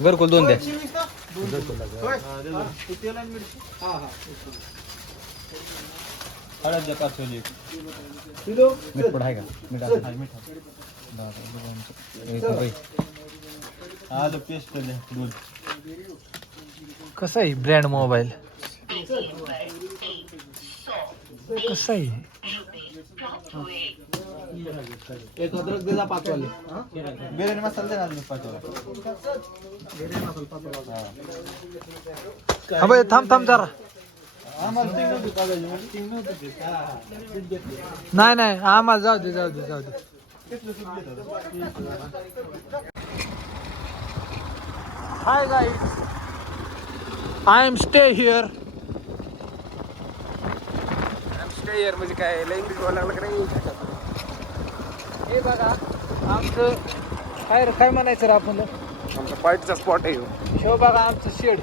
घरकुल 2 द्या. हळद द्या 5 किलो. मीठ पण आहे का? मीठ आलं पेस्ट द्या 2. कसा आहे ब्रँड मोबाईल? कसा आहे? एक अद्रक दे 5 वाले. बिर्याणी मसाला दे ना 5 वाले. हा बाई थांब जरा. आम्हाला नाही आम्हाला जाऊ दे. Hi guys, I am stay here म्हणजे काय इंग्लिश बोलायला लागलं नाही. हे बघा आमचं काय म्हणायचं रे आपण, आमचा पार्टीचा स्पॉट आहे ह्यो. बघा आमचं शेड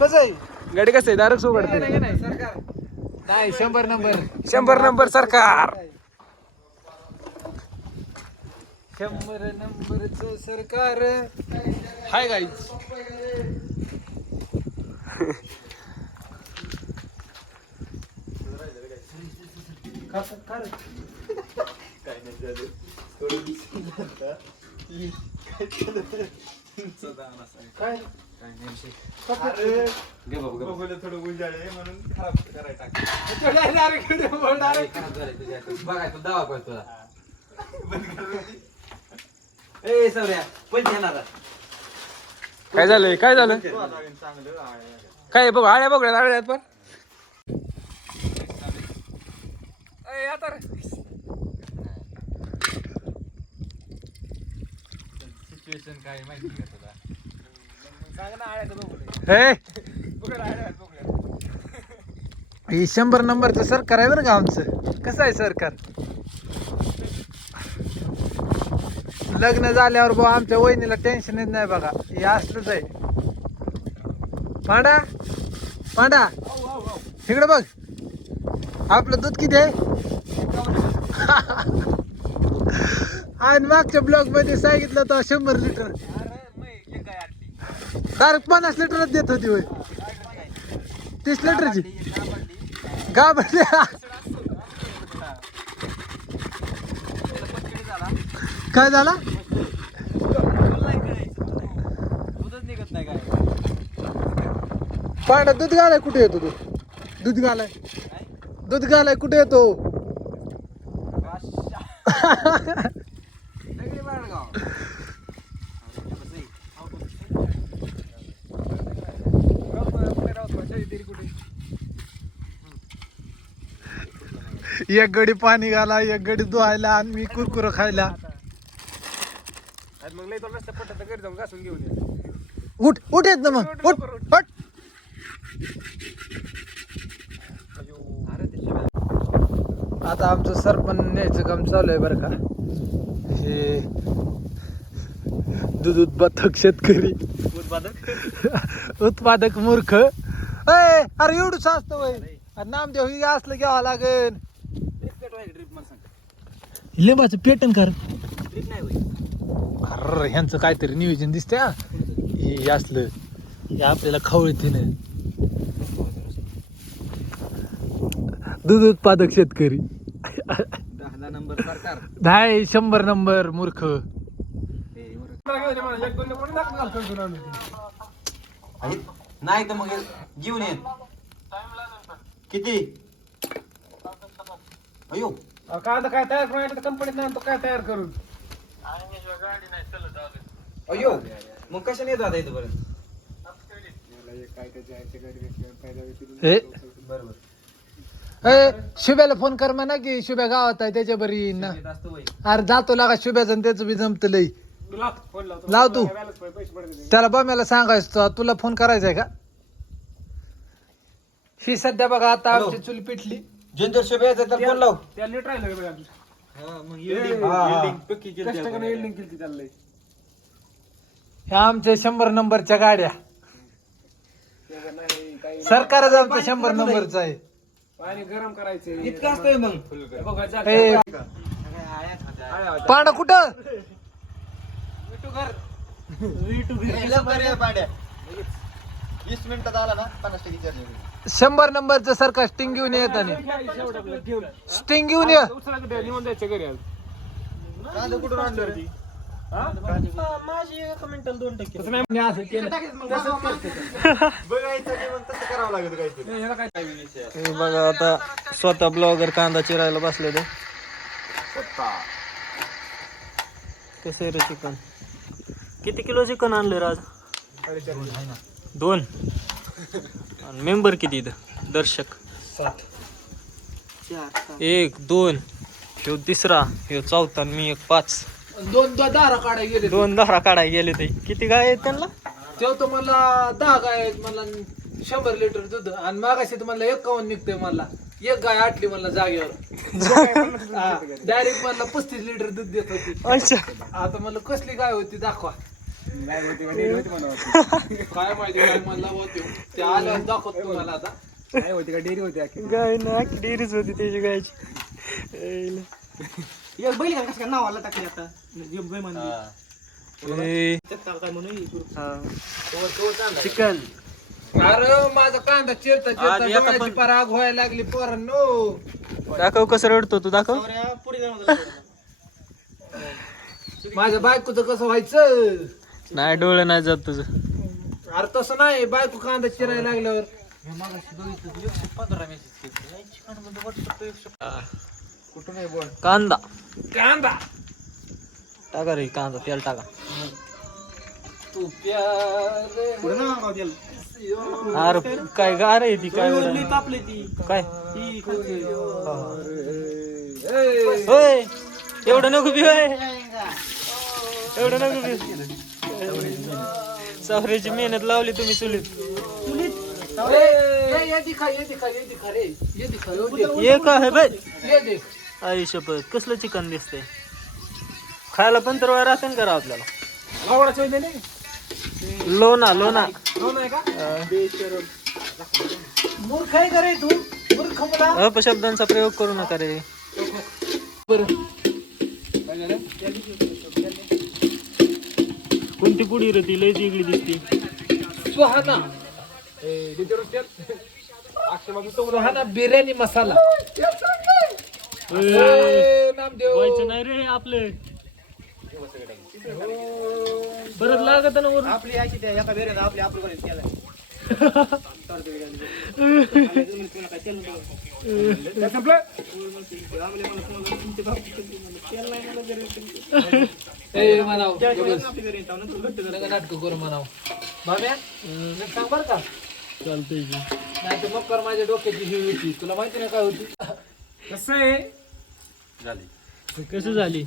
कसं आहे गाडी कसं आहे दारक सोबत नाही. 100 नंबर सरकार. 100 नंबरचं सरकार. हाय गाईज, थोडं उजाळे म्हणून खराब करायला काय झालं काय बघ आळ्या बघण्यात पण आता सिच्युएशन काय माहिती का तुला? सांग ना आळ्याचं हे 100 नंबरचं सरकार आहे बरं का आमचं. कसं आहे सरकार? लग्न झाल्यावर भाऊ आमच्या वहिनीला टेन्शनच नाही बघा. हे असलंच आहे. पांडा इकडे बघ, आपलं दूध किती आहे? आणि मागच्या ब्लॉग मध्ये सांगितलं होतं 100 लिटर. डायरेक्ट 50 लिटरच देत होती होय. 30 लिटरची गाबडली. काय झाला? निघत नाही काय. पांडा दूध घालाय कुठे येतो तू? दूध घालाय कुठे येतो? एक गडी पाणी घाला, एक गडी धुवायला आणि मी कुरकुर खायला. मग लई तो रस्ता पटत घरी जाऊन घासून घेऊन ये. उठ येत ना मग उठ. आता आमचं सरपंच न्यायचं काम चालू आहे बरं का. हे दूध उत्पादक शेतकरी, उत्पादक मूर्ख. अरे एवढंच असतं वय. नामदेव हे असलं घ्यावं लागेल. लिंबाचं पेटन कर. अरे ह्यांचं काहीतरी नियोजन दिसतंय. हे असलं हे आपल्याला खवळते ना. दूध उत्पादक शेतकरी. 10 नंबर सरकार. 100 नंबर मूर्ख. नाही तर मग घेऊन येत किती. अयो काय तयार करून कंपनीत नाही तो काय तयार करून. अयो मग कशाने येतो आता इथपर्यंत. शुभ्याला फोन कर म्हणा की शुभ्या गावात आहे त्याच्या बरी ना. अरे जातो लागा शुभ्याचं आणि त्याचं बी जमत लई. लाव तू त्याला बम्याला सांगायचं तुला फोन करायचा आहे का. ही सध्या बघा आता आमची चूल पिटली. जंतर शेप यायचा तर फोन लाव. त्या नीट राहिलं बघा मग yielding पक्की केली कष्ट त्याला. करून वेल्डिंग केली त्याला ह्या आमच्या 100 नंबरच्या गाड्या सरकारच आमचं 100 नंबरचं आहे. पाणी गरम करायचं इतकं असतंय मग. पांडा कुठं लवकर ये पाड्या. 20 मिनिटात आला ना 50% चार्ज होईल. 100 नंबरचं सरकार स्टिंग घेऊन येताना स्टिंग घेऊन ये निवून जायचं घरी आज. कांदा कुठून आणलं रे? माझी 1 मिनिटाला 2%. मी असं केलं बघायचं की मग तसं करावं लागत काहीतरी. हे बघा आता स्वतः ब्लॉगर कांदा चिरायला बसले ते. कसं आहे रे चिकन? किती किलो चिकन आणलं राज? 2. आणि मेंबर किती इथं दर्शक? 1 2 ह्यो 3रा ह्यो 4था आणि मी 5. 2 दारा काढाय गेले 2 दारा काढाय गेले ते. किती गाय आहेत त्यांना? तेव्हा तर मला 10 गाय आहेत, मला 100 लिटर दूध आणि मागाशी तर मला 51 निघतंय. मला एक गाय आटली मला जागेवर डायरेक्ट मला 35 लिटर दूध देत होती. अच्छा. आता मला कसली गाय होती दाखवा. काय माहिती काय मला होती ते आल्यावर दाखवतो तुम्हाला. आता काय होती का डेअरी होती? गाय ना डेअरीच होती त्याची गायची. चिकन अरे माझा कांदा चिरता चिरता डोळ्याची पार आग व्हायला लागली पोरांनो. दाखव कसं रडतो तू, दाखव. माझ्या बायकोचं कसं व्हायचं? नाही डोळे नाही जात तुझं. अरे तसं नाही, बायको कांदा चिरायला लागल्यावर कुठून आहे बोल. कांदा कांदा टाका रे, कांदा तेल टाका. तू प्यारे अरे काय गार आहे ती, काय काय होय एवढं नको बी, होय एवढं नको बी. सावऱ्याची मेहनत लावली तुम्ही चुलीत. ये का आहे बाई आई शपथ. कसलं चिकन दिसतंय. खायला पण तर वय राहते का आपल्याला. लोणा लोणा मूर्ख आहे का रे तू? मूर्ख मुला. अपशब्दांचा प्रयोग करू नका रे. कोणती पुडी रे ती? लय वेगळी दिसते. सुहाना सुहाना बिर्याणी मसाला. नामदेव व्हायचं नाही रे आपले. परत लागत ना वरून. आपली अशी त्या एका बेरेत आपली आपली केलं. नाटक करू म्हणाव भाव्या. सांग बर का. चालतंय की. नाही तर मग कर माझ्या डोक्याची ही होती. तुला माहिती नाही काय होती? कसं आहे कसं झाली?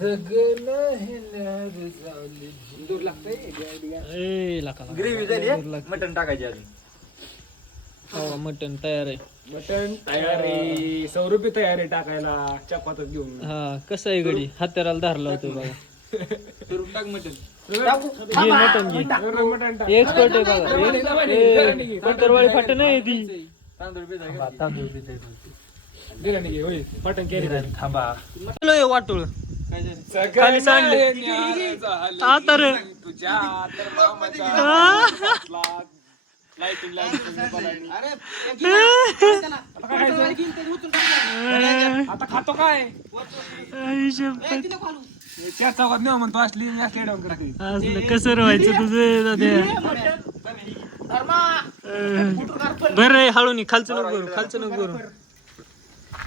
दूर लागतंय. ए लाका ग्रेव्ही झाली. मटण टाकायची अजून. हो मटन तयार आहे. मटण तयार आहे. 100 रुपये तयार आहे टाकायला चपातच घेऊन. हा कसं आहे गडी हाताला धारला होतो बघा. टाक मटण. घे मटन घे. एक्सपर्ट आहे बघा. पंतरवाळी फाट नाही ती. तांदूळ बिर्याणी घे होय. मटण केली थांबा. वाटूळ खाली सांडले आता रे. आता खातो काय? चार चौकात नेऊ म्हणतो. असली कसं व्हायचं तुझं दाद्या. बरं हळूनी खालचं नको करू, खालचं नको करू.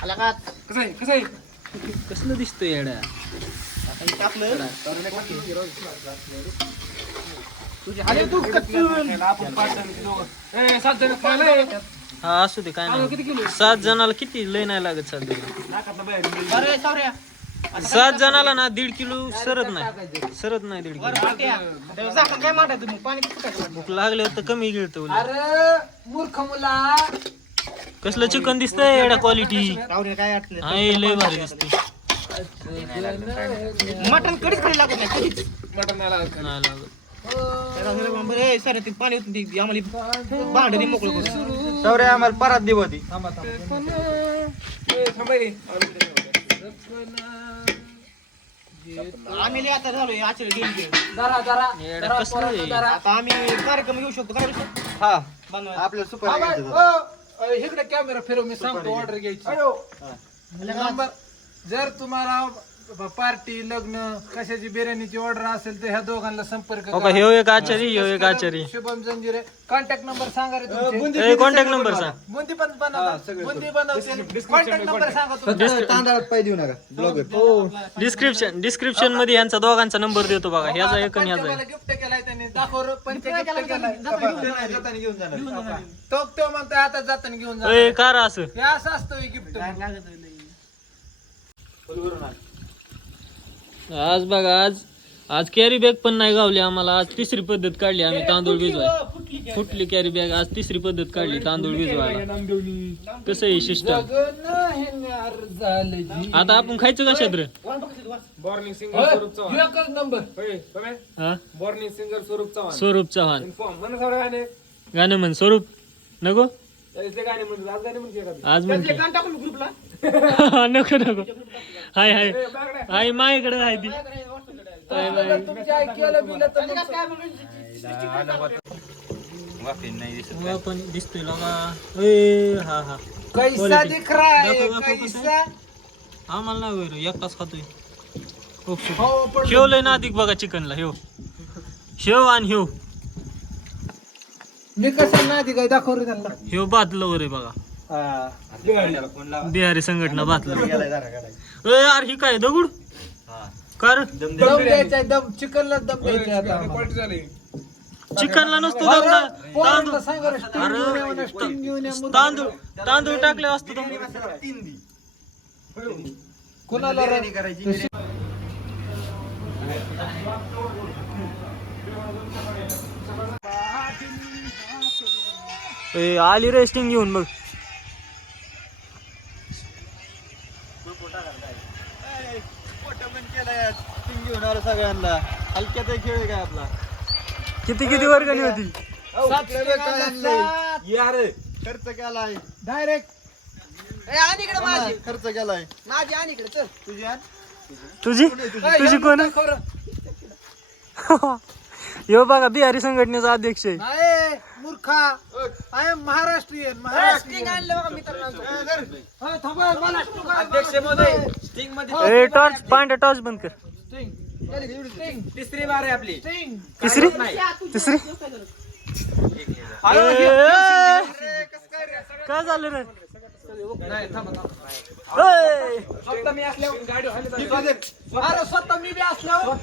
कसं आहे कसं आहे? कसलं दिसतंय येड्या. हा असू दे काय नाही. 7 जणाला किती लय नाही लागत. 7 जण 7 जणाला ना 1.5 किलो सरत नाही. 1.5 किलो. भूक लागल्यावर तर कमी गिळतो. अरे मूर्ख मुला कसलं चिकन दिसतंय एवढ्या क्वालिटी काय अडचण आहे लय भारी दिसते मटण कधीच खाली लागत नाही कधीच मटण नाही लागत. नाही लागत सर ते पाणी होतं ते आम्हाला भांडणी मोकळं करून सौरे आम्हाला परत देव होती आम्ही आता झालोय आचरण गेली एवढं कसलं आहे? आता आम्ही कार्यक्रम घेऊ शकतो काय हा आपल्याला सुपर इकडे कॅमेरा फिरव मी सांगतो ऑर्डर घ्यायची नंबर जर तुम्हाला पार्टी लग्न कशाची बिर्याणीची ऑर्डर असेल तर ह्या दोघांना संपर्क हो का ह्यो एक आचारी ह्यो एक आचारी शुभम जंजिरे कॉन्टॅक्ट नंबर सांगा रे तुमचे कॉन्टॅक्ट नंबर सांग बुंदी पण बनवतात बुंदी बनवते कॉन्टॅक्ट नंबर सांगा तुमचा तांदळात पाय देऊ नका ब्लॉगर डिस्क्रिप्शन मध्ये यांचा दोघांचा नंबर देतो बघा ह्याचा एक आणि ह्याचा एक. गिफ्ट केलाय त्यांनी दाखव पण गिफ्ट केलाय जाताना घेऊन जाणार तो म्हणतोय आता जाताना घेऊन जा ए कार असं हे असं असतं गिफ्ट आज बघा आज कॅरी बॅग पण नाही गावली आम्हाला आज तिसरी पद्धत काढली आम्ही तांदूळ भिजवाय फुटली कॅरी बॅग आज तिसरी पद्धत काढली तांदूळ भिजवायला कसं आहे सिस्टम आता आपण खायचं कशात रे बॉर्निंग सिंगर स्वरूप चव्हाण एकच नंबर हा बॉर्निंग सिंगर स्वरूप चव्हाण स्वरूप चव्हाण इन्फॉर्म मन सगळं गाणे गाणं म्हण स्वरूप नको ते गाणे म्हणतात आज गाणे म्हणते एखादं. आज म्हणते गाणं टाकून ग्रुपला नको नको हाय हाय हाय माझ्याकडे आहे ती हाय, हाय. तुमच्या ऐकलं बिलं तर मग हो, पण दिसतोय लगा ए हा हा कैसा Quality. दिख रहा है दाखव, दाखव कसं कैसा हा मला नाही होय रे, एकटाच खातोय हो पण शेव लय नादिक बघा चिकनला शेव आणि ह्यो मी कसं नाही काय दाखव रे त्यांना ह्यो बातलं वर आहे बघा बिहारी संघटना बातलं ए यार ही काय दगड कार दम द्यायचा दम चिकनला दम द्यायचा आता आम्हाला. चिकनला नसतो दम ना पोरांना तांदूळ सांगा रे, स्टिंग घेऊन या म्हणा, स्टिंग घेऊन या म्हणा. तांदूळ टाकले असतो दम कुणाला रे? करायची ए, आली रेस्टिंग घेऊन बघ घेऊन आलो सगळ्यांना हलक्यात खेळ आहे काय आपला किती किती वर्गणी होती यार खर्च केलाय डायरेक्ट खर्च केलाय तुझी आण तुझी तुझी कोण आहे? ह्यो बघा बिहारी संघटनेचा अध्यक्ष आहे नाही मूर्खा आय एम महाराष्ट्रीयन ए टॉर्च पांढरा टॉर्च बंद कर तिसरी बार आहे आपली तिसरी तिसरी काय झालं रे ए, स्वतः मी असल्यावर गाडी अरे स्वतः मी बी असल्यावर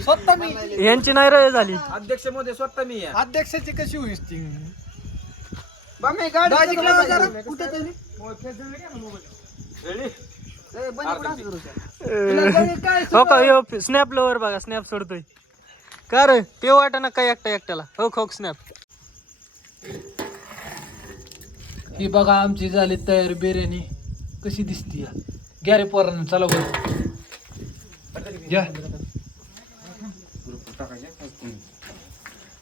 स्वतः मी यांची नाही रे झाली अध्यक्ष मध्ये स्वतः मी आहे अध्यक्षाची कशी होईल स्टिंग हो का ह्यो स्नॅप लवर बघा स्नॅप सोडतोय का रे ते वाटा ना काय एकट्याला हो खो स्नॅप ही बघा आमची झाली तयार बिर्याणी कशी दिसती घ्या रे पोरांना चला घ्या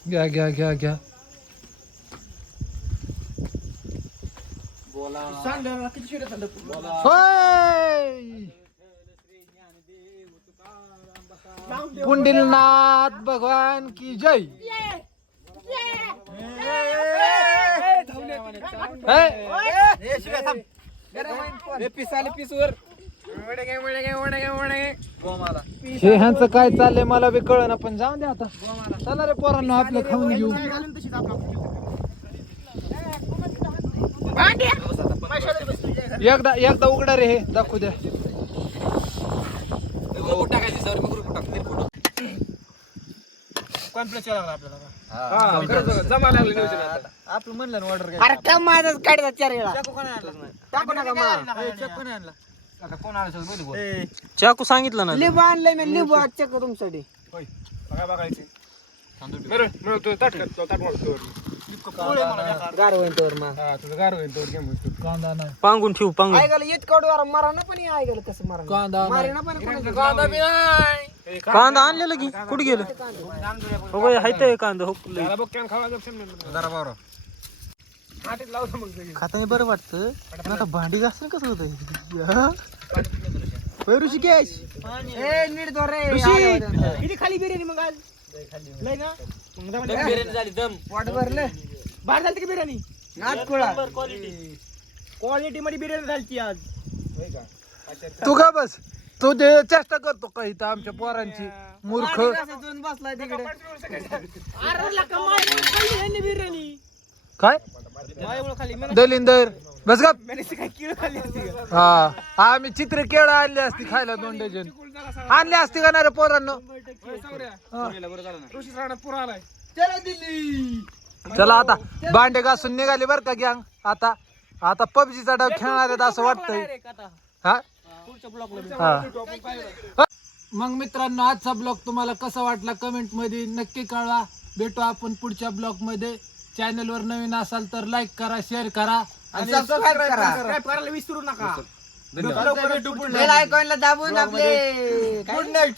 घ्या घ्या घ्या घ्या पुंडिलनाथ भगवान की जय हे ह्यांचं काय चाललंय मला बी कळ ना पण जाऊन द्या आता चला रे पोरांना आपलं खाऊन घेऊ एकदा एकदा उघडा रे हे दाखवू द्या आपलं म्हणलं ना ऑर्डर अरे का माझाच काढतात चार वेळा टाकू नका कोण आलं चाकू सांगितलं ना लिंबू आणलंय मी लिंबू आज चेक तुमच्यासाठी गार होईन तोवर मग. तुझं गार होईल तो गेम कांदा नाही पांगून ठेवू पांगून ऐकायला इतकं मारा ना पण ऐकायला कसं मारा कांदा मारे ना पण कोणाचं. कांदा बी नाही कांदा आणलेलं की कुठे गेलं हो बाई, हाय ते कांदा हो लय. त्याला बघ खावा जरा बारा हाटीत लावतो मग सगळी. खाताना बरं वाटतं पण आता भांडी घासून कसं होत ऋषिकेश ए नीट धर रे. किती खाली बिर्याणी मग आज लय ना बिर्याणी झाली दम वाट भरले बाहेर झाली की बिर्याणी नाच कुळा. क्वालिटी मध्ये बिर्याणी झाली आज. तू का बस तू जे चेष्टा करतो का इथं आमच्या पोरांची मूर्ख बसलाय तिकडे. बिर्याणी काय माझ्यामुळे खाली दलिंदर बस का काय किलो खाली असते का? हा आम्ही चित्र केळं आणली असती खायला 2 डझन आणली असती का नाही रे पोरांनो चला आता भांडे घासून निघाले बर का गँग आता आता पबजीचा डाव खेळणार आहेत असं वाटतंय हा मग मित्रांनो आजचा ब्लॉग तुम्हाला कसा वाटला कमेंट मध्ये नक्की कळवा. भेटू आपण पुढच्या ब्लॉग मध्ये. चॅनल वर नवीन असाल तर लाईक करा शेअर करा आणि सबस्क्राईब करा. सबस्क्राईब करायला विसरू नका. बेल आयकॉनला दाबून आपले गुड नाईट